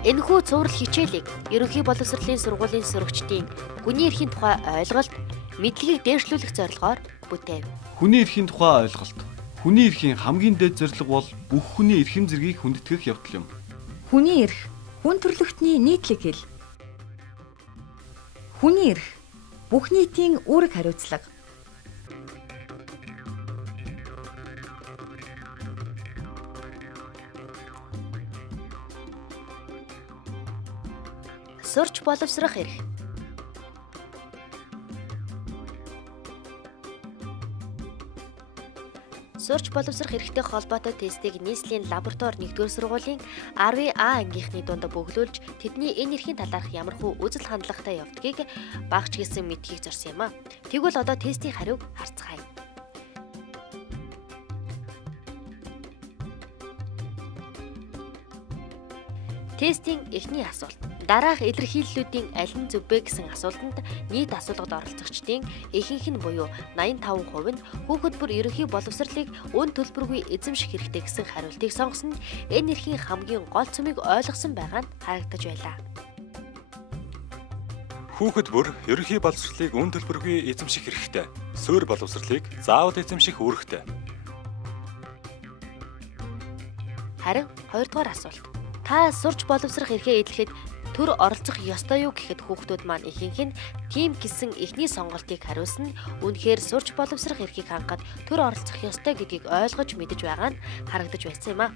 Энэхүү цуврал хичээлийг ерөнхий боловсролын сургуулийн сурагчдын хүний эрхийн тухай ойлголт, мэдлэгийг дээшлүүлэх зорилгоор бүтээв. Хүний эрхийн тухай ойлголт. Хүний эрхийн хамгийн дээд зорилго бол бүх хүний эрхэм зэргийг хүндэтгэх явдал юм. Хүний эрх, хүн төрөлхтний нийтлэг хэл. Хүний эрх, бүх нийтийн үүрэг хариуцлага. Сурч боловсрох эрх. Сурч боловсрох эрхтэй холбоотой тестийг нийслэлийн лаборатори 1-р сургуулийн 10 А ангийнхны дунд бөглүүлж тэдний энэ эрхийн талаарх ямархуу үзэл хандлагатай явдгийг багч гэсэн мэдхийг зорьсон юм а. Тэгвэл одоо тестийн хариуг харцгаая. Тестийн эхний асуулт. Дараах илэрхийллүүдийн аль нь зөв бэ гэсэн асуултанд нийт асуулгад оролцогчдын ихэнх нь буюу 85% нь хүүхэд бүр ерөнхий боловсролыг үн төлбөргүй эзэмших хэрэгтэй гэсэн хариултыг сонгосон нь энэ эрхийн хамгийн гол цөмийг ойлгосон байгаа нь харагдаж байлаа. Хүүхэд бүр ерөнхий боловсролыг үн төлбөргүй эзэмших хэрэгтэй. Суурь боловсролыг заавал эзэмших үүрэгтэй. Харин 2 дугаар асуулт. Та сурч боловсрох эрхээ эдлэхэд төр оролцох ёстой юу гэхэд хүүхдүүд маань ихэнх нь тийм гэсэн эхний сонголтыг хариулсан нь үнэхээр сурч боловсрох эрхийг хангахад төр оролцох ёстой гэдгийг ойлгож мэдэж байгаа нь харагдаж байсан юм а.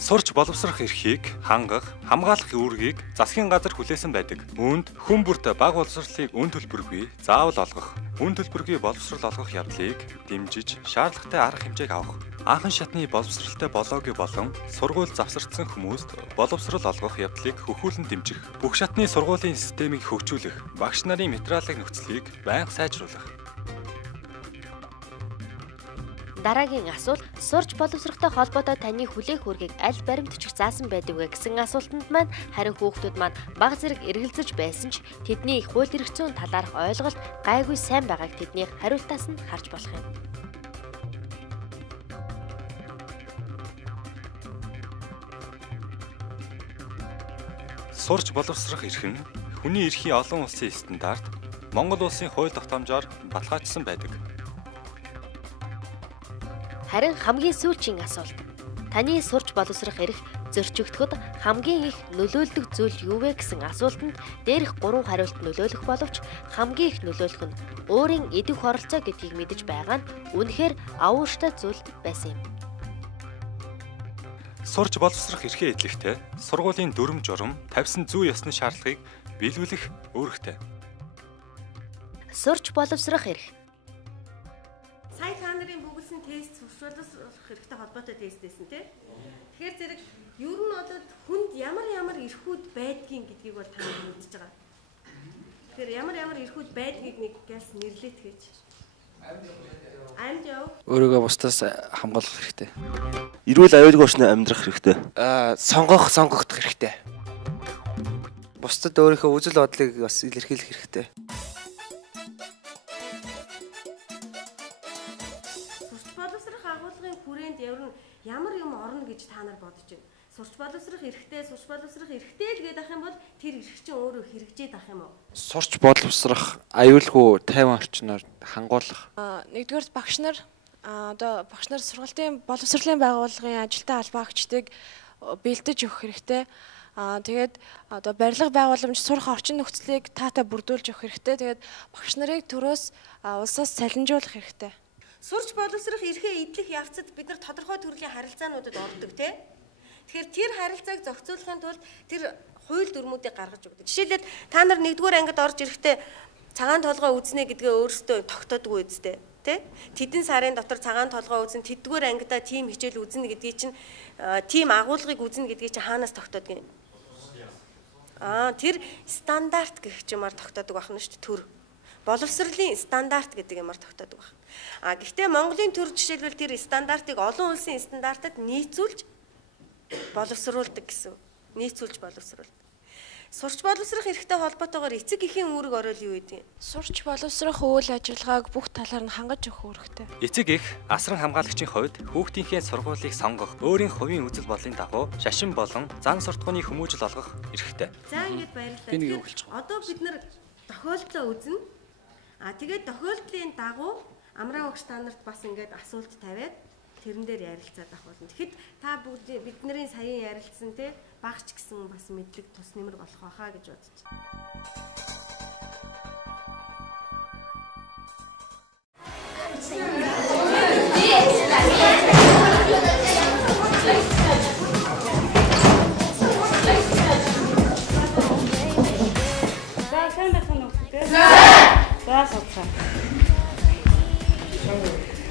Сурч боловсрох эрхийг хангах, хамгаалах үүргийг засгийн газар хүлээсэн байдаг. Үүнд хүн бүрт бага боловсролыг үн төлбөргүй заавал олгох, үн төлбөргүй боловсрол олгох явдлыг дэмжиж, шаардлагатай арга хэмжээг авах. Анхан шатны боловсролтой болоогүй болон сургууль завсардсан хүмүүст боловсрол олгох явдлыг хөхүүлэн дэмжих, бүх шатны сургуулийн системийг хөгжүүлэх, багш нарын материалын нөхцөлийг байнга сайжруулах. Дараагийн асуулт. Сурч боловсрохтой холбоотой таны хүлээх үүргийг аль баримтч заасан байдаг вэ гэсэн асуултанд маань харин хүүхдүүд маань бага зэрэг эргэлзэж байсан ч тэдний хууль эрх зүйн талаарх ойлголт гайгүй сайн байгааг тэдний хариултаас нь харж болох юм. Сурч боловсрох эрх нь хүний эрхийн олон улсын стандарт, Монгол улсын хууль тогтоомжоор баталгаажсан байдаг. Харин хамгийн сүүлчийн асуулт. Таны сурч боловсрох эрх зөрчигдөхөд хамгийн их нөлөөлдөг зүйл юу вэ гэсэн асуултанд дээрх 3 хариулт нөлөөлөх боловч хамгийн их нөлөөлөх нь өөрийн идэх оролцоо гэдгийг мэдэж байгаа нь үнэхээр авууштай зүйл байсан юм. Сурч боловсрох эрхээ эдлэхдээ сургуулийн дүрм журам тавьсан зүй ёсны шаардлагыг биелүүлэх үүрэгтэй. Сурч боловсрох эрх. Сая та нарын бүгэлсэн тест сурч боловсрох эрхтэй холбоотой тест байсан тийм. Тэгэхээр зэрэг ер нь бол хүнд ямар эрхүүд байдгийг гэдгийг бол та нар мэдчихэж байгаа. Тэгэхээр ямар эрхүүд байдгийг нэг гялс нэрлээд хийж. Амьд яв. Өөрийгөө бусдаас хамгаалах хэрэгтэй. Эрүүл аюулгүй орчныг амьдрах хэрэгтэй. Сонгогдох хэрэгтэй. Бусдад өөрийнхөө үзэл бодлыг бас илэрхийлэх хэрэгтэй. Сурч боловсрох агуулгын хүрээнд ямар юм орно гэж та нар бодож байна. Сурч боловсрох эрхтэй л гээд ах юм бол тэр эрх чинь өөрөө хэрэгжээд ах юм уу? Сурч боловсрох аюулгүй тайван орчноор хангуулах. Нэгдүгээр багш нар сургуулийн боловсролын байгууллагын ажилтан албаагчдыг бэлдэж өгөх хэрэгтэй. Тэгээд барилга байгууламж сурах орчин нөхцөлийг таатай бүрдүүлж өгөх хэрэгтэй. Тэгээд багш нарыг төрөөс улсаас салинжуулах хэрэгтэй. Сурч боловсрох эрхээ эдлэх явцад бид нар тодорхой төрлийн харилцаануудад ордог тийм. Тэгэхээр тэр харилцааг зохицуулахын тулд тэр хууль дүрмүүдийг гаргаж өгдөг. Жишээлбэл та нар 1-р ангид орж ирэхдээ цагаан толгой үзнэ гэдгээ өөрсдөө тогтоодгүй үстэй тий. Тэдэн сарын дотор цагаан толгой үзнэ, тэдгээр ангидаа тим хичээл үзнэ гэдгийг чинь тим агуулгыг үзнэ гэдгийг чинь хаанаас тогтоодог юм? Тэр стандарт гэх юмар тогтоодог байна шүү дээ төр. Боловсролын стандарт гэдэг юмар тогтоодог байна. Гэхдээ Монголын төр жишээлбэл тэр стандартыг олон улсын стандартад нийцүүлж боловсруулдаг гэсэн. Нийцүүлж боловсруулдаг. Сурч боловсрох эрхтэй холбоотойгоор эцэг эхийн үүрэг орол юу гэдэг юм? Сурч боловсрох үйл ажиллагааг бүх талаар нь хангаж өгөх үүрэгтэй. Эцэг эх асран хамгаалагчийн хувьд хүүхдийнхээ сургуулийг сонгох, өөрийн хувийн үзэл бодлын дагуу шашин болон зан суртахууны хүмүүжил олгох эрхтэй. За ингэж баярлалаа. Одоо бид нэр тохиолдлоо үзнэ. Тэгээд тохиолдлын дагуу амраа багш та нарт бас ингэж асуулт тавиад тэрэн дээр ярилцаад авах болно. Тэгэхэд та бүгд бидний саяхан ярилцсан те багч гэсэн бас мэдлэг тус нэмэр болох байхаа гэж бодож байна.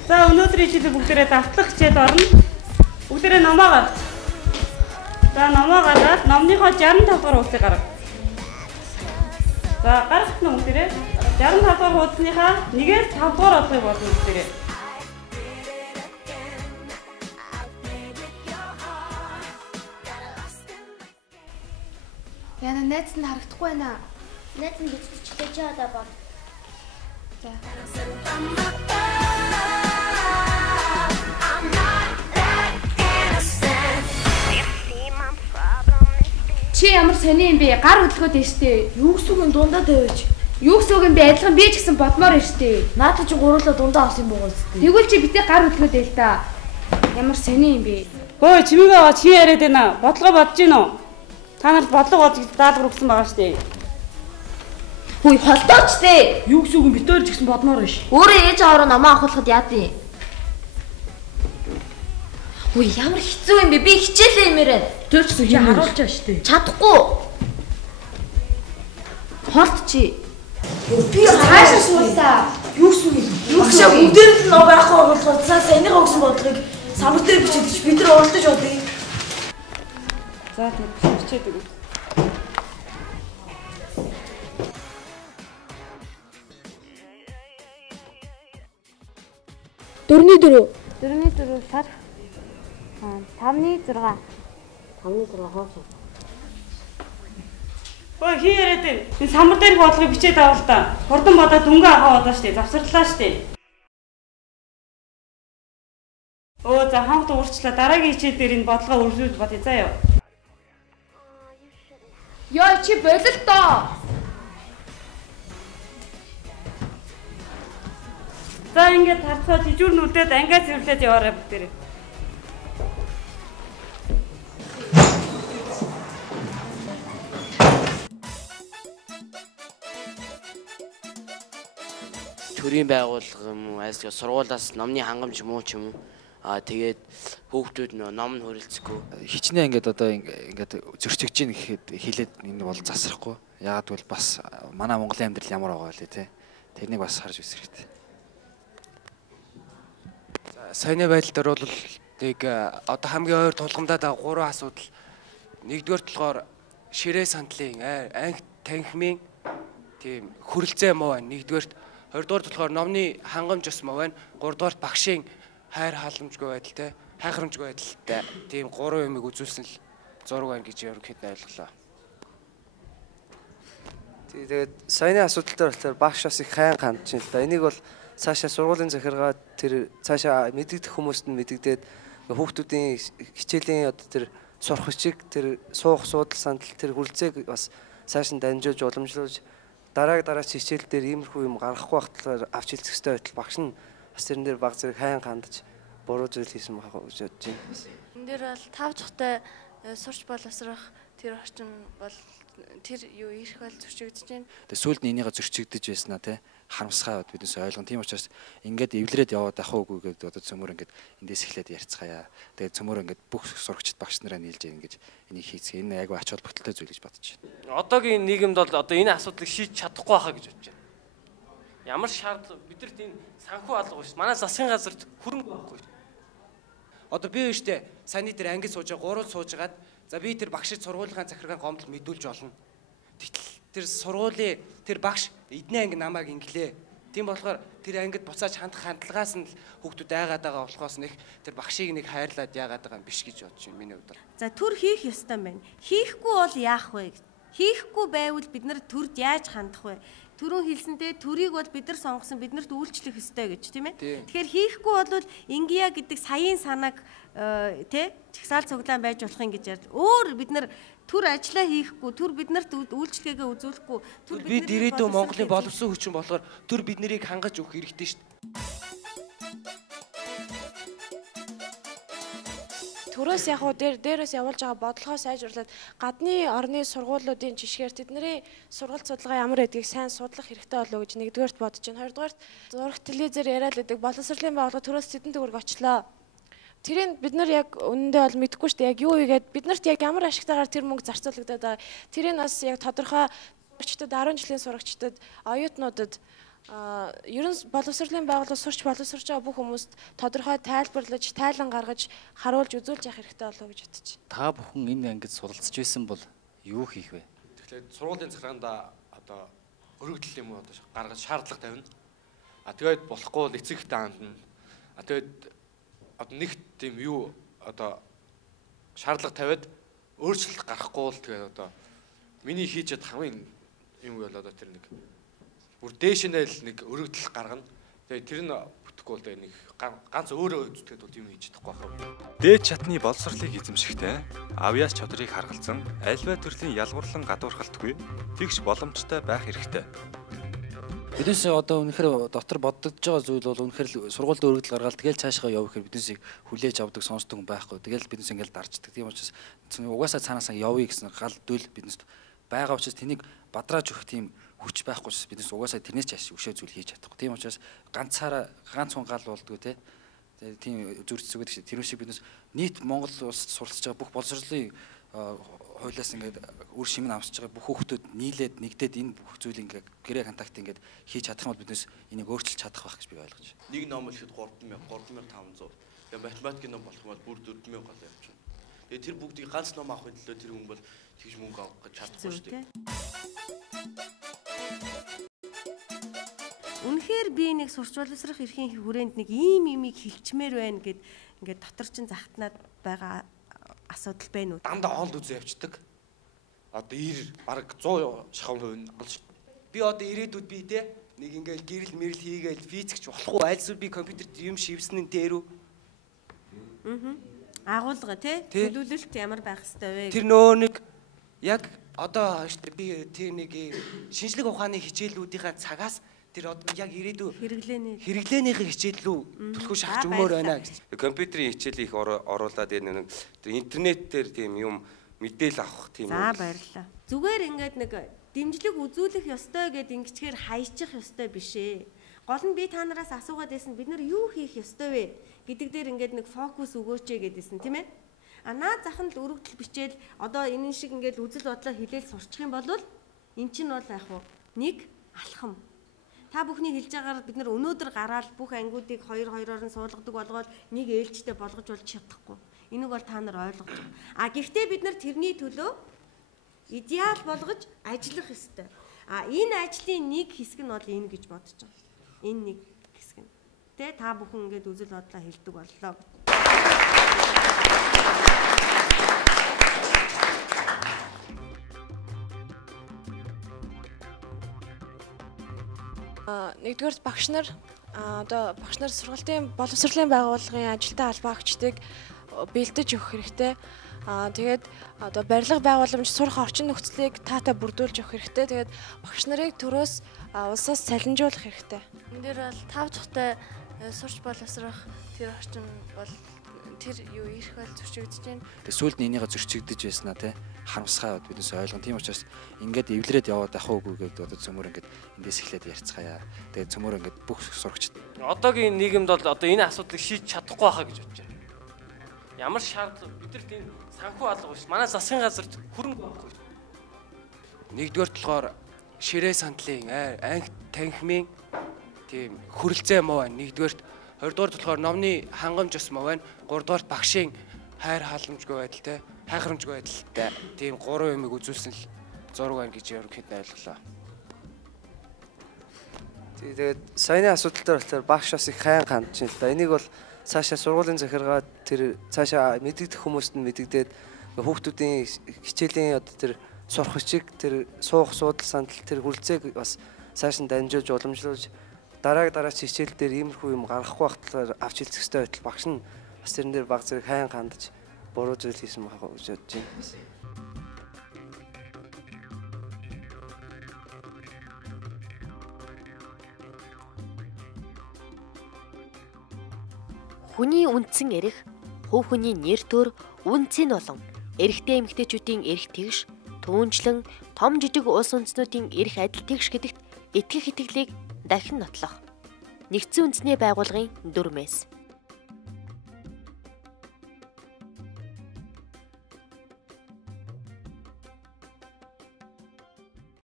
За өнөөдрийн хичээлд бүгдээрээ давтлах хичээл орно. Бүгдээрээ номоо гар. За номоо гаргаад номныхоо 65 дугаар хуудсыг гарга. За гаргах нь бүгдээрээ 65 дугаар хуудсныхаа 1-ээс 5 дугаар олохыг болно бүгдээрээ. Яна найз нь харагдахгүй байна. Найз нь биччихлээ чи одоо бод. За. Чи ямар сони юм бэ? Гар хөдлөхөд нь штэ. Юу гэсэн үг дундаа тавьж. Юу гэсэн үг юм бэ? Адилхан би ч гэсэн бодмоор нь штэ. Наадад чи гуруулаа дундаа авсан юм боогоос штэ. Тэгвэл чи битээ гар хөдлөхөд байл та. Ямар сони юм бэ? Хөөе чимээгээ аваад чи яриад байна. Бодлого бодож гин үү? Та нарт бодлого бодож даалгавар өгсөн байгаа штэ. Хөөе холдооч дээ. Юу гэсэн үг юм битээр ч гэсэн бодмоор ш. Өөрөө ээж аваараа намаа авахлахад яадیں۔ Хөөе ямар хэцүү юм бэ? Би хичээлээ юмэрэн. Тэр ч гэсэн харуулж байгаа штэ. Чадахгүй. Холт чи. Би хаашаа суулаа. Юу гэсэн юм? Багшаа бүгдээр нь нөө байхгүй болгоод цаас энийг өгсөн бодлогыг самбар дээр бичиж бид нар уралдаж бодъё. За тийм бичээд өгөө. Дөрөвний 4. 4-4 сар 5-6 хоош. Ой хий яриад байна. Энэ самбар дээр бодлогыг бичээд авал та. Хурдан бодоод дөнгө аваа удаа штэ. Завсарлаа штэ. Оо за хамт уурчлаа. Дараагийн хичээл дээр энэ бодлогоо үргэлжлүүлж бодъё заа ёо. Ёо чи бололтоо. За ингээд тарцаа жижүүр нүлдээд ангиа цэвэрлээд яваарай бүгдээрээ. Төрийн байгууллага юм уу айсга сургуулиас номны хангамж муу ч юм уу тэгээд хүүхдүүд ном нь хөрөлцөхгүй хичнээн ингээд одоо ингээд зөрчигж гин гэхэд хэлээд энэ бол засрахгүй. Яагад бол бас манай Монголын амьдрал ямар байгаа вэ те. Тэрнийг бас харж үзэх хэрэгтэй. Саяны байдалд бол нэг одоо хамгийн ойр тулгамдаад байгаа 3 асуудал. Нэгдүгээр болохоор ширээ сандлын анги танхимын тийм хөрөлцөө муу байна. Нэгдүгээр хоёрдугаар болохоор номны хангамж бас муу байна. Гуравдугаар багшийн хайр халамжгүй байдал те хайхрамжгүй байдалтай тийм 3 юмыг үзүүлсэн л зураг байна гэж ерөнхийдөө ойлголоо. Тэгээд саяны асуудал дээр болохоор багш бас их хайн хандж байна л да. Энийг бол цаашаа сургуулийн захиргаа тэр цаашаа мэддэгдэх хүмүүст нь мэддэгдээд хүүхдүүдийн хичээлийн одоо тэр сурах хичээг тэр суух суудал сандал тэр хүлцээг бас цааш нь дамжуулж уламжлуулж дараа хичээл дээр иймэрхүү юм гаргахгүй байхтал авч хэлцэх хэрэгтэй байтал багш нь бас тэрэн дээр баг зэрэг хайн хандж буруу зүйл хийсэн байх гэж бодож байна. Энд дээр бол 5 дахьтай сурч боловсрох тэр орчин бол тэр юу ирэх бол зөрчигдөж байна. Тэгээ сүүлд нь энийгээ зөрчигдөж байснаа те харамсгаа биднээс ойлгон. Тийм учраас ингээд эвлэрээд яваад ах уугүй гэдэг одоо цөмөр ингээд эндээс эхлээд ярьцгаая. Тэгээ цөмөр ингээд бүх сурагчид багш нараа нийлж ингээд энийг хийцгээ. Энэ айгүй ач холбогдолтой зүйл гэж бодож байна. Одоогийн нийгэмд бол одоо энэ асуудлыг шийдэж чадахгүй байхаа гэж бодож байна. Ямар шаардлага бидэрт энэ санхүү алга биш. Манай засгийн газарт хөрөнгө байхгүй. Одоо би өштэй саяны дээр анги сууж байгаа 3 суужгаад за би тэр багшид сургуулийн захиргааны гомдол мэдүүлж олно. Тэгтэл тэр сургуулийн тэр багш эдний анги намайг инглээ. Тийм болохоор тэр ангид буцааж хандах хандлагаас нь л хүүхдүүд айгаад байгаа болохоос нэг тэр багшийг нэг хайрлаад яагаад байгаа юм биш гэж бодож байна миний хувьд. За төр хийх ёстой юм байна. Хийхгүй бол яах вэ? Хийхгүй байвал бид нар төрд яаж хандах вэ? Түрүүн хэлсэнтэй төрийг бол бид нар сонгосон, биднэрт үйлчлэх ёстой гэж тийм ээ. Тэгэхээр хийхгүй бол ингия гэдэг саяын санааг тий чагсаал цуглаан байж болох юм гэж ярьд. Өөр бид нар төр ажиллаа хийхгүй, төр биднэрт үйлчлэгээ үзүүлэхгүй, төр бид ирээдүйн Монголын боловсон хүчин болохоор төр бид нарыг хангаж өгөх хэрэгтэй шүү дээ. Төрөөс яг уу дээрээс явуулж байгаа бодлогоо сайжруулад гадны орны сургуулиудын жишгээр тэдний сургалт судалгаа ямар байдгийг сайн судлах хэрэгтэй болов гэж нэгдүгээрт бодож байна. Хоёрдугаарт зураг телевизээр яриад байдаг боловсролын байгууллага төрөөс тэдэн төгрөг очлоо. Тэрийг бид нар яг үнэндээ бол мэдэхгүй шүү дээ. Яг юу ийгээд биднэрт яг ямар ашигтайгаар тэр мөнгө зарцуулагдаад байгаа. Тэрийг бас яг тодорхой сурагчдад 10 жилийн сурагчдад оюутнуудад ерөн боловсролын байгууллага сурч боловсрч байгаа бүх хүмүүст тодорхой тайлбарлаж, тайлан гаргаж, харуулж үзүүлж явах хэрэгтэй болов гэж бодож байна. Та бүхэн энэ ангид суралцж байсан бол юу хийх вэ? Тэгэхээр сургуулийн захиргаанда одоо өргөдөл юм уу одоо гаргаж шаардлага тавина. Тэгээд болохгүй бол эцэг ихтэй хандна. Тэгээд одоо нэг тийм юу одоо шаардлага тавиад өөрчлөлт гарахгүй бол тэгээд одоо миний хийж чад хамгийн юм бол одоо тэр нэг бүр дээшнээ л нэг өргөдөл гаргана. Тэгээд тэр нь бүтэхгүй бол тэгээд нэг ганц өөрөө үздэхэд бол юм хийж чадахгүй байна. Дээд чатны боловсролыг эзэмшихтэй авьяас чадрыг харгалзан альва төрлийн ялгуурлан гадуурхалтгүй тэгш боломжтой байх хэрэгтэй. Биднээс одоо үнэхээр дотор боддогдож байгаа зүйл бол үнэхээр сургуульд өргөдөл гаргаад тэгэл цаашгаа явах хэрэг биднээс хүлээж авдаг сонсдог хүн байхгүй. Тэгэл биднээс ингээл дарчдаг. Тийм учраас угаасаа цаанаасаа явъя гэсэн гал дүл биднээс байгаа учраас тэнийг бадрааж өгөх тийм хүч байхгүй учраас биднээс угаасаа тэрнээс ч өшөө зүйл хийж чадахгүй. Тийм учраас ганц хүн гал болдгоо те. Тийм зүрх зүгээд гэж тэр шиг биднээс нийт Монгол улсад суралцж байгаа бүх боловсролын хуулиас ингээд үр шимэн авсж байгаа бүх хүүхдүүд нийлээд нэгдээд энэ бүх зүйлийг ингээд гэрээ контакт ингээд хийж чадах юм бол биднээс энийг өөрчилж чадах байх гэж би ойлгож байна. Нэг ном ихэд 3500. Тэгээ математикийн ном болох юм бол бүр 4000 гол явчихна. Тэгээ тэр бүгдийг ганц ном авахын төлөө тэр хүн бол тэгж мөнгө авах гэж чадахгүй шүү дээ. Үнэхээр би нэг сурч боловсрох эрхийн хүрээнд нэг ийм имийг хилчмээр байна гэд ингээд дотор чин захтнаад байгаа асуудал байна уу? Дандаа олд үзээ явцдаг. Одоо бараг 100 шахам хувь олж. Би одоо ирээдүйд би те нэг ингээл гэрэл мэрэл хийгээл физикч болохгүй альсвал би компьютерт юм шивснэн дээр үү? Агуулга те төлөвлөлт ямар байх ёстой вэ? Тэр нөө нэг яг одоо би тэр нэг шинжлэх ухааны хичээлүүдийн цагаас тэр одоо яг ирээдүй хэрэглээнийхээ хичээл рүү төлхөө шахаж өгмөр байна гэж. Компьютерийн хичээл их оруулаад энэ интернет дээр тийм юм мэдээлэл авах тийм. За баярлалаа. Зүгээр ингээд нэг дэмжлэг үзүүлэх ёстой гэд ингэчгээр хайчих ёстой биш ээ. Гол нь би та нараас асуугаад байсан бид нар юу хийх ёстой вэ гэдэг дээр ингээд нэг фокус өгөөч гэдээсэн тийм ээ. Наад зах нь л өргөдөл бичээл одоо энэ шиг ингээд үзэл бодлоо хэлээл сурчих юм бол эн чинь бол яг уу нэг алхам. Та бүхний хэлж байгаагаар бид нар өнөөдөр гараад бүх ангиудыг хоёр-хоёроор нь суулгадаг болгоод нэг ээлжтэй болгож болж чадахгүй. Энийг бол та нар ойлгож байгаа. Гэхдээ бид нар тэрний төлөө идеал болгож ажиллах ёстой. Энэ ажлын нэг хэсэг нь бол энэ гэж бодож байгаа. Энэ нэг хэсэг нь. Тэ та бүхэн ингээд үзэл бодлоо хэлдэг боллоо. Нэгдүгээр багш нар сургалтын боловсролын байгууллагын ажилтаа албаагчдыг бэлдэж өгөх хэрэгтэй. Тэгээд одоо барилга байгууламж сурах орчин нөхцөлийг таатай бүрдүүлж өгөх хэрэгтэй. Тэгээд багш нарыг төрөөс улсаас салинжуулах хэрэгтэй. Энд дээр бол 5 дахьтай сурч боловсрох тэр орчин бол тэр юу ирэх бол зөрчигдөж байна. Тэгээ сүүлд нь энийгээ зөрчигдөж байснаа те харамсгаа биднээс ойлгон. Тийм учраас ингээд эвлэрээд яваад ах уугүй гэдэг одоо цөмөр ингээд эндээс эхлээд ярьцгаая. Тэгээ цөмөр ингээд бүх сурагчд. Одоогийн нийгэмд бол одоо энэ асуудлыг шийдэж чадахгүй байхаа гэж бодож байна. Ямар шаардлага бидэрт энэ санхүү алга биш. Манай засгийн газарт хөрөнгө байхгүй. Нэгдүгээр болохоор ширээ сандлын анги танхимын тийм хөрөлцөө муу байна. Нэгдүгээр хоёрдугаар болохоор номны хангамж бас муу байна. Гуравдугаар багшийн хайр халамжгүй байдал те хайхрамжгүй байдалтай тийм 3 юмыг үзүүлсэн л зураг байна гэж ерөнхийдөө ойлголоо. Тэгээд саяны асуудал дээр болохоор багш бас их хайн хандж байна л да. Энийг бол цаашаа сургуулийн захиргаа тэр цаашаа мэддэгдэх хүмүүст нь мэддэгдээд хүүхдүүдийн хичээлийн одоо тэр сурах хүчийг тэр суух суудал сандал тэр хүлцээг бас цааш нь дамжуулж уламжлуулж дараач хичээл дээр иймэрхүү юм гаргахгүй байхад авч хэлцэх ёстой байтал багш нь бас тэрэн дээр баг зэрэг хайн хандаж буруу зүйл хийсэн байх гэж бодож байна. Хүний үндсэн эрх, хувь хүний нэр төр, үнцэн болон эрэгтэй эмэгтэйчүүдийн эрх тэгш, түүнчлэн том жижиг улс үндэстнүүдийн эрх адил тэгш гэдэгт итгэх итгэлийг дахин нотлох. Нэгдсэн үндэсний байгууллагын дүрмээс